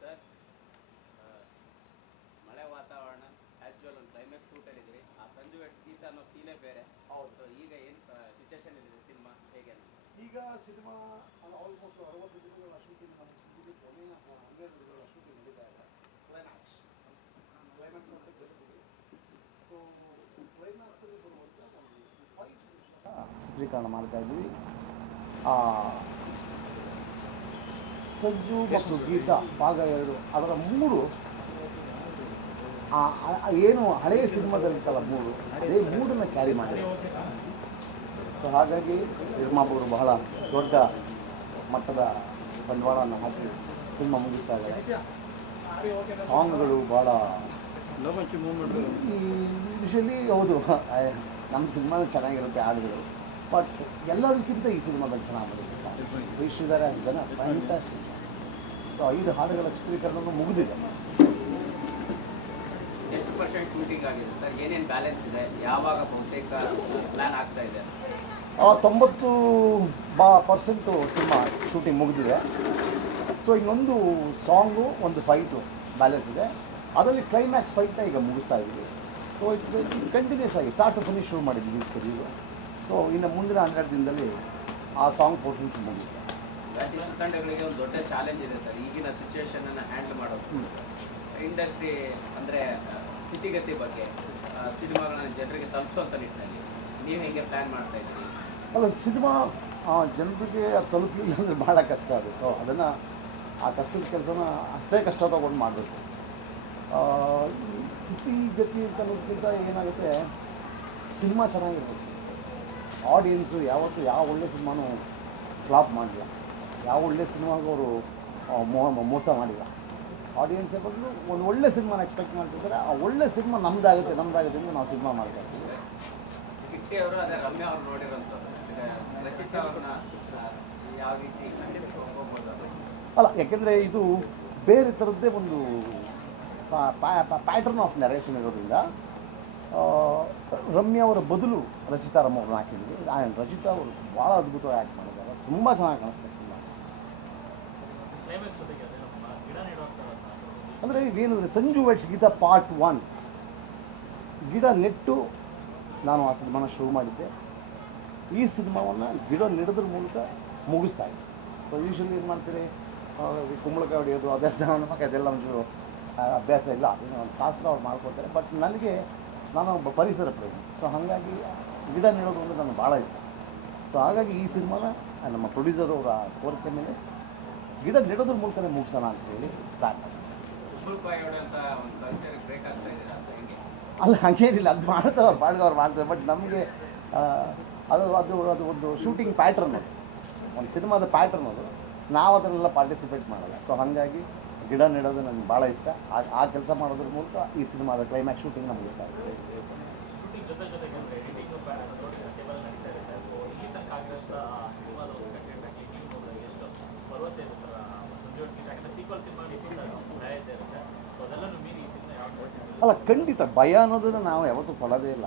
Sir, ಮಳೆ ವಾತಾವರಣ actual ಒಂದು ಕ್ಲೈಮ್ಯಾಕ್ಸ್ ಶೂಟಲ್ಲಿದ್ರಿ. ಆ ಸಂಜು ಗೀತ ಅನ್ನೋ ಫೀಲೇ ಬೇರೆ. ಸೊ ಈಗ ಏನು ಸಿಚುವೇಶನ್ ಇದೆ ಸಿನಿಮಾ ಹೇಗೆ? ಈಗ ಸಿನಿಮಾ ಆಲ್ಮೋಸ್ಟ್ 60 ದಿನಗಳ ಶೂಟಿಂಗ್ ಮುಗಿಸಿದ್ದೀವಿ. ಕೊನೆಯ 12 ದಿನಗಳ ಶೂಟಿಂಗ್ ನಡೀತಾ ಇದೆ. ಕ್ಲೈಮ್ಯಾಕ್ಸ್ ಅಂತ ಕರಿತೀವಿ. ಸೊ ಕ್ಲೈಮ್ಯಾಕ್ಸಲ್ಲಿ ಬರುವಂಥ ಒಂದು 5 ನಿಮಿಷ ಚಿತ್ರೀಕರಣ ಮಾಡ್ತಾ ಇದ್ವಿ. ಸಂಜು ಮತ್ತು ಗೀತ ಭಾಗ 2 ಅದರ 3 ಏನು ಹಳೆಯ ಸಿನಿಮಾದಲ್ಲಿತ್ತಲ್ಲ 3 ಅದೇ 3ನ್ನು ಕ್ಯಾರಿ ಮಾಡಿದೆ. ಸೊ ಹಾಗಾಗಿ ನಿರ್ಮಾಪಕರು ಬಹಳ ದೊಡ್ಡ ಮಟ್ಟದ ಬಂಡವಾಳವನ್ನು ಹಾಕಿ ಸಿನಿಮಾ ಮುಗಿಸ್ತಾ ಇದ್ದಾರೆ. ಸಾಂಗ್ಗಳು ಭಾಳ ಯೂಶಲಿ ಹೌದು, ನಮ್ಮ ಸಿನಿಮಾದ ಚೆನ್ನಾಗಿರುತ್ತೆ ಹಾಡುಗಳು, ಬಟ್ ಎಲ್ಲದಕ್ಕಿಂತ ಈ ಸಿನಿಮಾದಲ್ಲಿ ಚೆನ್ನಾಗಿ ಬರುತ್ತೆ ಸಾಂಗ್. ಶ್ರೀಧರ್ ಆಸ್ ಜನ ಫ್ಯಾಂಟಾಸ್ಟಿಕ್. ಸೊ 5 ಹಾಡುಗಳ ಚಿತ್ರೀಕರಣ ಮುಗಿದಿದೆ. ಎಷ್ಟು ಪರ್ಸೆಂಟ್ ಶೂಟಿಂಗ್ ಆಗಿದೆ ಸರ್? ಏನೇನು ಬ್ಯಾಲೆನ್ಸ್ ಇದೆ? ಯಾವಾಗ ಬಹುತೇಕ ಪ್ಲ್ಯಾನ್ ಆಗ್ತಾ ಇದೆ? 90% ಸಿನಿಮಾ ಶೂಟಿಂಗ್ ಮುಗಿದಿದೆ. ಸೊ ಇನ್ನೊಂದು ಸಾಂಗು, ಒಂದು ಫೈಟು ಬ್ಯಾಲೆನ್ಸ್ ಇದೆ. ಅದರಲ್ಲಿ ಕ್ಲೈಮ್ಯಾಕ್ಸ್ ಫೈಟ್ನ ಈಗ ಮುಗಿಸ್ತಾ ಇದ್ದೀವಿ. ಸೊ ಇದು ಕಂಟಿನ್ಯೂಸ್ ಆಗಿ ಸ್ಟಾರ್ಟ್ ಟು ಫಿನಿಶ್ ಶುರು ಮಾಡಿದ್ವಿ ಈ ಸ್ಟುಡಿಯೋ. ಸೊ ಇನ್ನು ಮುಂದಿನ 12 ದಿನದಲ್ಲಿ ಆ ಸಾಂಗ್ ಪೋರ್ಷನ್ಸ್ ಮುಗಿಯುತ್ತೆ. ತಂಡಗಳಿಗೆ ಒಂದು ದೊಡ್ಡ ಚಾಲೆಂಜ್ ಇದೆ ಸರ್ ಈಗಿನ ಸಿಚುವೇಶನನ್ನು ಹ್ಯಾಂಡಲ್ ಮಾಡೋದು. ಇಂಡಸ್ಟ್ರಿ ಅಂದರೆ ಸ್ಥಿತಿಗತಿ ಬಗ್ಗೆ ಸಿನಿಮಾಗಳನ್ನ ಜನರಿಗೆ ತಲುಪಿಸುವಂಥ ನಿಟ್ಟಿನಲ್ಲಿ ನೀವು ಹೇಗೆ ಪ್ಲ್ಯಾನ್ ಮಾಡ್ತಾ ಇದ್ದೀರಿ? ಅಲ್ಲ, ಸಿನಿಮಾ ಜನರಿಗೆ ತಲುಪಲಿಲ್ಲ ಅಂದರೆ ಭಾಳ ಕಷ್ಟ ಅದು. ಸೊ ಅದನ್ನು ಆ ಕಷ್ಟದ ಕೆಲಸನ ಅಷ್ಟೇ ಕಷ್ಟ ತೊಗೊಂಡು ಮಾಡಬೇಕು. ಸ್ಥಿತಿಗತಿ ಅಂತ ಅನ್ನೋದಕ್ಕಿಂತ ಏನಾಗುತ್ತೆ, ಸಿನಿಮಾ ಚೆನ್ನಾಗಿರುತ್ತೆ. ಆಡಿಯನ್ಸು ಯಾವತ್ತೂ ಯಾವ ಒಳ್ಳೆ ಸಿನಿಮಾನೂ ಫ್ಲಾಪ್ ಮಾಡಿಲ್ಲ, ಯಾವ ಒಳ್ಳೆ ಸಿನಿಮಾಗೂ ಅವರು ಮೋಸ ಮಾಡಿಲ್ಲ. ಆಡಿಯನ್ಸೇ ಬಂದು ಒಂದು ಒಳ್ಳೆ ಸಿನಿಮಾನ ಎಕ್ಸ್ಪೆಕ್ಟ್ ಮಾಡ್ತಿರ್ತಾರೆ. ಆ ಒಳ್ಳೆ ಸಿನಿಮಾ ನಮ್ಮದಾಗುತ್ತೆ ಅಂತ ನಾವು ಸಿನಿಮಾ ಮಾಡ್ತಾ ಇದ್ದೀವಿ. ಕಿಟ್ಟಿ ಅವರು ಅದೇ ರಮ್ಯಾ ಅವ್ರು ನೋಡಿರೋಂಥದ್ದು, ರಚಿತಾ ಅವ್ರನ್ನ ಯಾವ ರೀತಿ ಹೋಗ್ಬೋದು? ಅಲ್ಲ, ಯಾಕೆಂದರೆ ಇದು ಬೇರೆ ಥರದ್ದೇ ಒಂದು ಪ್ಯಾಟರ್ನ್ ಆಫ್ ನರೇಷನ್ ಇರೋದ್ರಿಂದ ರಮ್ಯಾ ಅವರ ಬದಲು ರಚಿತಾ ರಾಮ್ ಅವ್ರನ್ನ ಹಾಕಿದ್ವಿ. ರಚಿತಾ ಅವರು ಭಾಳ ಅದ್ಭುತವಾಗಿ ಆ್ಯಕ್ಟ್ ಮಾಡಿದ್ದಾರೆ, ತುಂಬ ಚೆನ್ನಾಗಿ ಕಾಣಿಸ್ತಾರೆ ಸಿನಿಮಾ. ಅಂದರೆ ಇದೇನಂದರೆ ಸಂಜು ವೆಟ್ಸ್ ಗೀತಾ ಪಾರ್ಟ್ 1 ಗಿಡ ನೆಟ್ಟು ನಾನು ಆ ಸಿನಿಮಾನ ಶುರು ಮಾಡಿದ್ದೆ. ಈ ಸಿನಿಮಾವನ್ನು ಗಿಡ ನೆಡೋದ್ರ ಮೂಲಕ ಮುಗಿಸ್ತಾ ಇದ್ದೆ. ಸೊ ಯೂಶ್ವಲಿ ಏನು ಮಾಡ್ತೀರಿ, ಕುಂಬಳಕಾಯಿ ಹೊಡೆಯೋದು ಅದೆಲ್ಲ ನಮಗೆ ಅದೆಲ್ಲ ಒಂದು ಅಭ್ಯಾಸ ಇಲ್ಲ. ಅದನ್ನು ಒಂದು ಶಾಸ್ತ್ರ ಅವ್ರು ಮಾಡ್ಕೊತಾರೆ. ಬಟ್ ನನಗೆ ನಾನು ಒಬ್ಬ ಪರಿಸರ ಪ್ರೇಮಿ. ಸೊ ಹಾಗಾಗಿ ಗಿಡ ನೆಡೋದು ಅಂದರೆ ನನಗೆ ಭಾಳ ಇಷ್ಟ. ಸೊ ಹಾಗಾಗಿ ಈ ಸಿನಿಮಾನ ನಮ್ಮ ಪ್ರೊಡ್ಯೂಸರ್ ಅವರ ಕೋರಿಕೆ ಮೇಲೆ ಗಿಡ ನೆಡೋದ್ರ ಮೂಲಕನೇ ಮುಗಿಸೋಣ ಅಂತೇಳಿ ಪ್ಲ್ಯಾನ್ ಮಾಡಿ. ಅಲ್ಲ, ಹಂಗೇನಿಲ್ಲ, ಅದು ಮಾಡ್ತಾರೆ, ಅವ್ರು ಪಾಡ್ಗೆ ಅವ್ರು ಮಾಡ್ತಾರೆ. ಬಟ್ ನಮಗೆ ಅದು ಒಂದು ಶೂಟಿಂಗ್ ಪ್ಯಾಟ್ರನ್, ಅದು ಒಂದು ಸಿನಿಮಾದ ಪ್ಯಾಟ್ರನ್, ಅದು ನಾವು ಅದನ್ನೆಲ್ಲ ಪಾರ್ಟಿಸಿಪೇಟ್ ಮಾಡಲ್ಲ. ಸೊ ಹಾಗಾಗಿ ಗಿಡ ನೆಡೋದು ನನಗೆ ಭಾಳ ಇಷ್ಟ. ಆ ಕೆಲಸ ಮಾಡೋದ್ರ ಮೂಲಕ ಈ ಸಿನಿಮಾದ ಕ್ಲೈಮ್ಯಾಕ್ಸ್ ಶೂಟಿಂಗ್ ನಮಗೆ ಇಷ್ಟ ಆಗುತ್ತೆ. ಅಲ್ಲ, ಖಂಡಿತ ಭಯ ಅನ್ನೋದನ್ನು ನಾವು ಯಾವತ್ತೂ ಪಡೋದೇ ಇಲ್ಲ.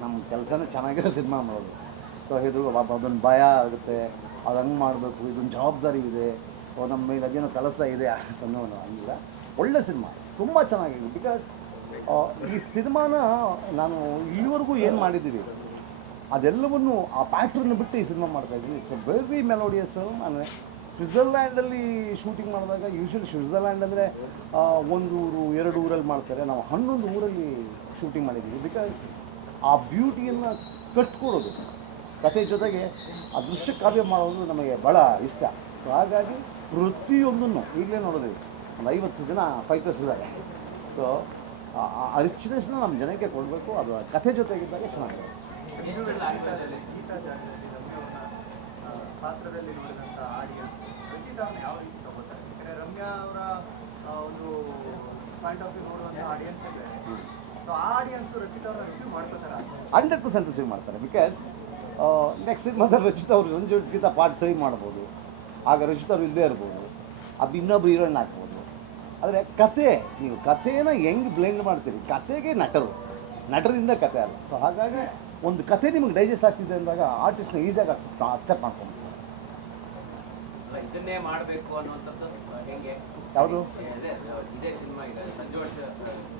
ನಮ್ಮ ಕೆಲಸನೇ ಚೆನ್ನಾಗಿರೋ ಸಿನಿಮಾ ಮಾಡೋದು. ಸೊ ಇದು ಅದೊಂದು ಭಯ ಆಗುತ್ತೆ, ಅದು ಹಂಗೆ ಮಾಡಬೇಕು, ಇದೊಂದು ಜವಾಬ್ದಾರಿ ಇದೆ, ನಮ್ಮ ಮೇಲೆ ಅದೇನೋ ಕೆಲಸ ಇದೆ ಅನ್ನೋನು ಹಂಗಿಲ್ಲ. ಒಳ್ಳೆ ಸಿನಿಮಾ, ತುಂಬ ಚೆನ್ನಾಗಿದೆ. ಬಿಕಾಸ್ ಈ ಸಿನಿಮಾನ ನಾನು ಇಲ್ಲಿವರೆಗೂ ಏನು ಮಾಡಿದ್ದೀವಿ ಅದೆಲ್ಲವನ್ನು ಆ ಪ್ಯಾಟ್ರನ್ನ ಬಿಟ್ಟು ಈ ಸಿನಿಮಾ ಮಾಡ್ತಾಯಿದ್ವಿ. It's A very melodious film. ಅಂದರೆ ಸ್ವಿಟ್ಜರ್ಲ್ಯಾಂಡಲ್ಲಿ ಶೂಟಿಂಗ್ ಮಾಡಿದಾಗ ಯೂಶ್ವಲಿ ಸ್ವಿಟ್ಜರ್ಲ್ಯಾಂಡ್ ಅಂದರೆ 1 ಊರು 2 ಊರಲ್ಲಿ ಮಾಡ್ತಾರೆ. ನಾವು 11 ಊರಲ್ಲಿ ಶೂಟಿಂಗ್ ಮಾಡಿದ್ದೀವಿ. ಬಿಕಾಸ್ ಆ ಬ್ಯೂಟಿಯನ್ನು ಕಟ್ಕೊಡೋದು ಕಥೆ ಜೊತೆಗೆ ಆ ದೃಶ್ಯ ಕಾವ್ಯ ಮಾಡೋದು ನಮಗೆ ಭಾಳ ಇಷ್ಟ. ಸೊ ಹಾಗಾಗಿ ಪ್ರತಿಯೊಂದನ್ನು ಈಗಲೇ ನೋಡೋದು ಒಂದು 50 ಜನ ಫೈಟರ್ಸ್ ಇದ್ದಾರೆ. ಸೊ ಆ ರಿಚ್ನೆಸ್ನ ನಮ್ಮ ಜನಕ್ಕೆ ಕೊಡಬೇಕು. ಅದು ಕಥೆ ಜೊತೆಗಿದ್ದಾಗ ಚೆನ್ನಾಗಿದೆ. ಪಾತ್ರದಲ್ಲಿ ನೋಡಿದಂಥ ಆಡಿಯನ್ಸ್ ರಚಿತಾವನ್ನು ಯಾವ ರೀತಿ ತಗೋತಾರೆ? ಯಾಕಂದರೆ ರಮ್ಯಾ ಅವರ ಒಂದು ಪಾಯಿಂಟ್ ಆಫ್ ವ್ಯೂ ನೋಡುವಂಥ ಆಡಿಯನ್ಸ್ ಇದೆ. ಸೊ ಆ ಆಡಿಯನ್ಸು ರಚಿತಾ ಅವರ ರಿಸೀವ್ ಮಾಡ್ಕೋತಾರೆ, 100% ರಿಸೀವ್ ಮಾಡ್ತಾರೆ. ಬಿಕಾಸ್ ನೆಕ್ಸ್ಟ್ ಸಿನಿಮಾದಲ್ಲಿ ರಚಿತಾ ಅವರು ಸಂಜು ಗೀತಾ ಪಾರ್ಟ್ 3 ಮಾಡ್ಬೋದು. ಆಗ ರಚಿತಾ ಅವರು ಇಲ್ಲದೇ ಇರ್ಬೋದು, ಅದು ಇನ್ನೊಬ್ರು ಹೀರೋಯಿನ್ ಹಾಕ್ಬೋದು. ಆದರೆ ಕತೆ, ನೀವು ಕಥೆನ ಹೆಂಗೆ ಬ್ಲೆಂಡ್ ಮಾಡ್ತೀರಿ, ಕತೆಗೆ ನಟರು ನಟರಿಂದ ಕತೆ ಅಲ್ಲ. ಸೊ ಹಾಗಾಗಿ ಒಂದು ಕತೆ ನಿಮಗೆ ಡೈಜೆಸ್ಟ್ ಆಗ್ತಿದೆ ಅಂದಾಗ ಆರ್ಟಿಸ್ಟ್ನ ಈಸಿಯಾಗಿ ಅಕ್ಸೆಪ್ಟ್ ಮಾಡ್ಕೊಂಡು ಅಲ್ಲ, ಇದನ್ನೇ ಮಾಡಬೇಕು ಅನ್ನುವಂಥದ್ದು ಹೆಂಗೆ ಯಾವುದು ಇದೇ ಸಿನಿಮಾ ಈಗ ಸಂಜೋಷ್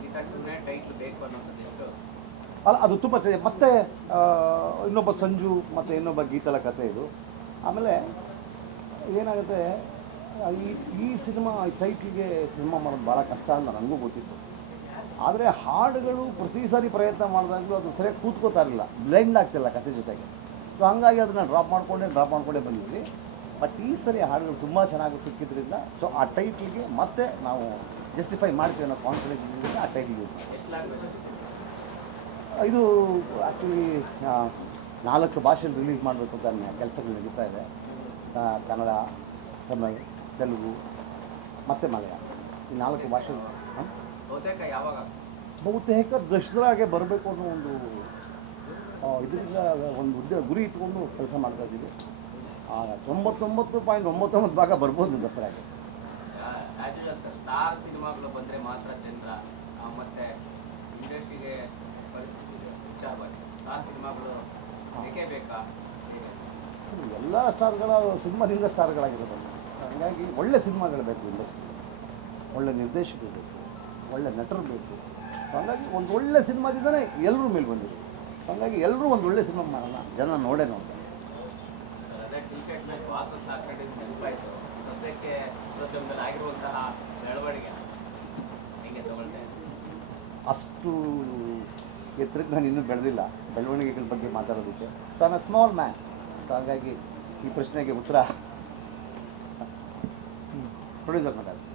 ಗೀತಾಕ್ಷನೇ ಟೈಟ್ಲ್ ಬೇಕು ಅನ್ನೋಂಥದ್ದು ಎಷ್ಟು ಅಲ್ಲ ಅದು ತುಂಬ ಚೆನ್ನಾಗಿ. ಮತ್ತು ಇನ್ನೊಬ್ಬ ಸಂಜು ಮತ್ತು ಇನ್ನೊಬ್ಬ ಗೀತಲ ಕತೆ ಇದು. ಆಮೇಲೆ ಏನಾಗುತ್ತೆ, ಈ ಸಿನಿಮಾ ಈ ಟೈಟ್ಲಿಗೆ ಸಿನಿಮಾ ಮಾಡೋದು ಭಾಳ ಕಷ್ಟ ಅಂತ ನನಗೂ ಗೊತ್ತಿತ್ತು. ಆದರೆ ಹಾಡುಗಳು ಪ್ರತಿ ಸಾರಿ ಪ್ರಯತ್ನ ಮಾಡಿದಾಗಲೂ ಅದು ಸರಿಯಾಗಿ ಕೂತ್ಕೋತಾ ಇರಲಿಲ್ಲ, ಬ್ಲೆಂಡ್ ಆಗ್ತಿಲ್ಲ ಕತೆ ಜೊತೆಗೆ. ಸೊ ಹಂಗಾಗಿ ಅದನ್ನು ಡ್ರಾಪ್ ಮಾಡಿಕೊಂಡೇ ಬಂದಿದ್ವಿ. ಬಟ್ ಈ ಸರಿ ಹಾಡುಗಳು ತುಂಬ ಚೆನ್ನಾಗಿ ಸಿಕ್ಕಿದ್ರಿಂದ ಸೊ ಆ ಟೈಟ್ಲಿಗೆ ಮತ್ತೆ ನಾವು ಜಸ್ಟಿಫೈ ಮಾಡ್ತೀವಿ ಅನ್ನೋ ಕಾನ್ಫಿಡೆನ್ಸ್ ಇದ್ರಿಂದ ಆ ಟೈಟ್ಲ್ ಯೂಸ್ ಮಾಡಿ. ಎಷ್ಟು ಲ್ಯಾಂಗ್ವೇಜ್ ಇದು ಆ್ಯಕ್ಚುಲಿ 4 ಭಾಷೆಯಲ್ಲಿ ರಿಲೀಸ್ ಮಾಡಬೇಕು ಅಂತ ನನ್ನ ಕೆಲಸಗಳು ನಡೀತಾ ಇದೆ. ಕನ್ನಡ, ತಮಿಳ್, ತೆಲುಗು ಮತ್ತು ಮಲಯಾಳ, ಈ 4 ಭಾಷೆ. ಬಹುತೇಕ ಯಾವಾಗ ಬಹುತೇಕ ದಸರಾಗೆ ಬರಬೇಕು ಅನ್ನೋ ಒಂದು ಇದರಿಂದ ಒಂದು ಗುರಿ ಇಟ್ಕೊಂಡು ಕೆಲಸ ಮಾಡ್ತಾ ಇದ್ದೀವಿ. 99.99 ಭಾಗ ಬರ್ಬೋದು ದಸರಾಗೆ. ಆ್ಯಸ್ ಯೂಶುವಲ್ ಸರ್, ಸ್ಟಾರ್ ಸಿನಿಮಾಗಳು ಬಂದರೆ ಮಾತ್ರ ಜನರ ಮತ್ತು ಇಂಡಸ್ಟ್ರಿಗೆ ಪರಿಸ್ಥಿತಿ ವಿಚಾರವಾಗಿ ಸ್ಟಾರ್ ಸಿನಿಮಾಗಳು ಬೇಕೇ ಬೇಕಾ? ಸರಿ, ಎಲ್ಲ ಸ್ಟಾರ್ಗಳ ಸಿನಿಮಾದಿಂದ ಸ್ಟಾರ್ಗಳಾಗಿರೋದಲ್ಲ. ಸೊ ಹಾಗಾಗಿ ಒಳ್ಳೆ ಸಿನಿಮಾಗಳು ಬೇಕು ಇಂಡಸ್ಟ್ರಿಗೆ, ಒಳ್ಳೆ ನಿರ್ದೇಶಕರು ಬೇಕು, ಒಳ್ಳೆ ನಟರು ಬೇಕು. ಸೊ ಹಾಗಾಗಿ ಒಂದು ಒಳ್ಳೆ ಸಿನಿಮಾದಿಂದಲೇ ಎಲ್ಲರೂ ಮೇಲೆ ಬಂದಿದೆ. ಹಾಗಾಗಿ ಎಲ್ಲರೂ ಒಂದು ಒಳ್ಳೆ ಸಿನಿಮಾ ಮಾಡೋಣ, ಜನ ನೋಡೇ ನೋಡ್ತಾರೆ. ಅದೇ ಟಿ ಶರ್ಟ್ ಮೇಲೆ ವಾಸಸ್ ಹಾಕೊಂಡಿದ್ದು ನೆನಪಾಯಿತು. ಸದ್ಯಕ್ಕೆ ಇವತ್ತೊಂದಲ್ಲಿ ಆಗಿರುವಂತಹ ಬೆಳವಣಿಗೆ ಹೆಂಗೆ ತಗೊಳ್ತೇನೆ? ಅಷ್ಟು ಎತ್ತರಕ್ಕೆ ನಾನು ಇನ್ನೂ ಬೆಳೆದಿಲ್ಲ ಬೆಳವಣಿಗೆಗಳ ಬಗ್ಗೆ ಮಾತಾಡೋದಕ್ಕೆ. So I am A small man. So ಹಾಗಾಗಿ ಈ ಪ್ರಶ್ನೆಗೆ ಉತ್ತರ ಪ್ರೊಡ್ಯೂಸರ್ ಮಾತಾಡ್ತಾರೆ.